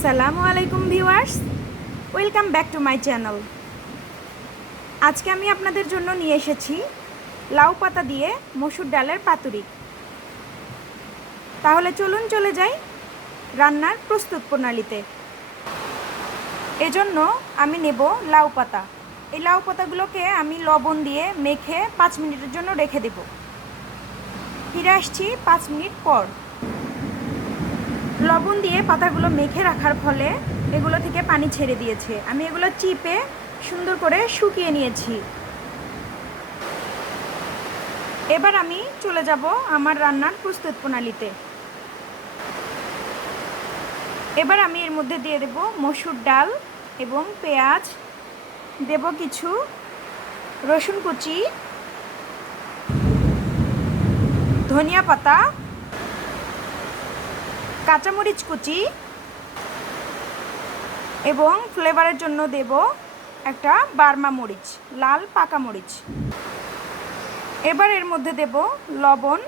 আসসালামু আলাইকুম viewers, welcome back to my channel. আজকে আমি আপনাদের জন্য নিয়ে এসেছি লাউ পাতা দিয়ে মসুর ডালের পাতুরি। তাহলে চলুন চলে যাই রান্নার প্রস্তুত প্রণালীতে। এজন্য আমি নেব লাউ পাতা। এই লাউ পাতাগুলোকে আমি লবণ দিয়ে মেখে 5 মিনিটের জন্য রেখে দেব। ফিরে আসছি 5 মিনিট পর। লবণ দিয়ে পাতাগুলো মেখে রাখার ফলে এগুলো থেকে পানি ছেড়ে দিয়েছে। আমি এগুলো চিপে সুন্দর করে শুকিয়ে নিয়েছি। এবার আমি চলে যাব আমার রান্নার প্রস্তুত প্রণালীতে। এবার আমি এর মধ্যে দিয়ে দেব মসুর ডাল এবং পেঁয়াজ, দেব কিছু রসুন কুচি, ধনিয়া পাতা, কাঁচামরিচ কুচি এবং ফ্লেভারের জন্য দেব একটা বার্মা মরিচ, লাল পাকা মরিচ। এবার এর মধ্যে দেব লবণ,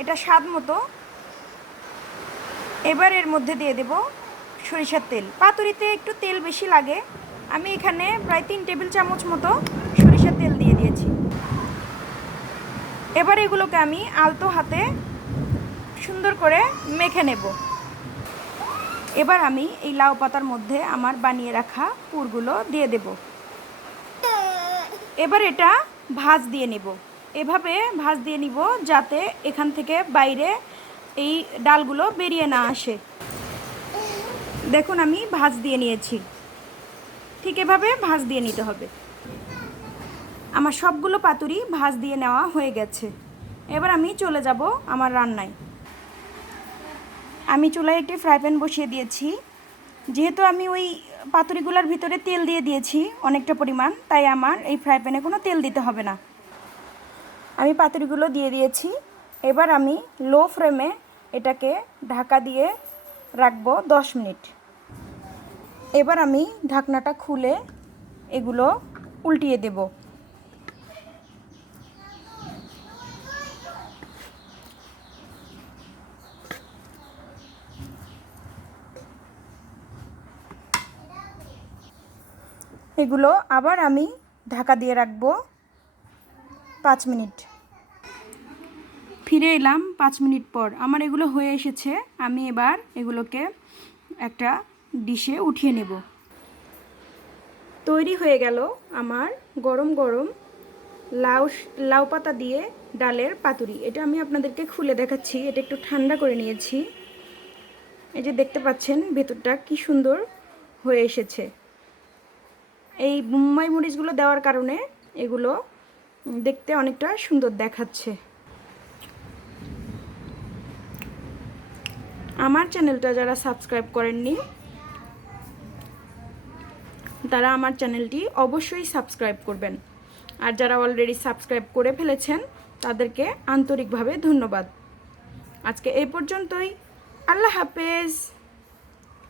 এটা স্বাদ মতো। এবার এর মধ্যে দিয়ে দেব সরিষার তেল। পাতুরিতে একটু তেল বেশি লাগে, আমি এখানে প্রায় 3 টেবিল চামচ মতো সরিষার তেল দিয়ে দিয়েছি। এবার এগুলোকে আমি আলতো হাতে সুন্দর করে মেখে নেব। এবার আমি এই লাউ পাতার মধ্যে আমার বানিয়ে রাখা পুরগুলো দিয়ে দেব। এবার এটা ভাঁজ দিয়ে নেব। এভাবে ভাঁজ দিয়ে নিব যাতে এখান থেকে বাইরে এই ডালগুলো বেরিয়ে না আসে। দেখুন আমি ভাঁজ দিয়ে নিয়েছি। ঠিক এভাবে ভাঁজ দিয়ে নিতে হবে। আমার সবগুলো পাতুরি ভাঁজ দিয়ে নেওয়া হয়ে গেছে। এবার আমি চলে যাব আমার রান্নায়। আমি চুলায় একটি ফ্রাই প্যান বসিয়ে দিয়েছি। যেহেতু আমি ওই পাতুরিগুলোর ভিতরে তেল দিয়ে দিয়েছি অনেকটা পরিমাণ, তাই আমার এই ফ্রাই প্যানে কোনো তেল দিতে হবে না। আমি পাতুরিগুলো দিয়ে দিয়েছি। এবার আমি লো ফ্লেমে এটাকে ঢাকা দিয়ে রাখবো 10 মিনিট। এবার আমি ঢাকনাটা খুলে এগুলো উল্টিয়ে দেব। এগুলো আবার আমি ঢাকা দিয়ে রাখবো 5 মিনিট। ফিরে এলাম 5 মিনিট পর। আমার এগুলো হয়ে এসেছে। আমি এবার এগুলোকে একটা ডিশে উঠিয়ে নেব। তৈরি হয়ে গেল আমার গরম গরম লাউ পাতা দিয়ে ডালের পাতুরি। এটা আমি আপনাদেরকে খুলে দেখাচ্ছি। এটা একটু ঠান্ডা করে নিয়েছি। এই যে দেখতে পাচ্ছেন ভেতরটা কি সুন্দর হয়ে এসেছে। এই বোম্বাই মরিচগুলো দেওয়ার কারণে এগুলো দেখতে অনেকটা সুন্দর দেখাচ্ছে। আমার চ্যানেলটা যারা সাবস্ক্রাইব করেননি তারা আমার চ্যানেলটি অবশ্যই সাবস্ক্রাইব করবেন। আর যারা অলরেডি সাবস্ক্রাইব করে ফেলেছেন তাদেরকে আন্তরিকভাবে ধন্যবাদ। আজকে এই পর্যন্তই। আল্লাহ হাফেজ।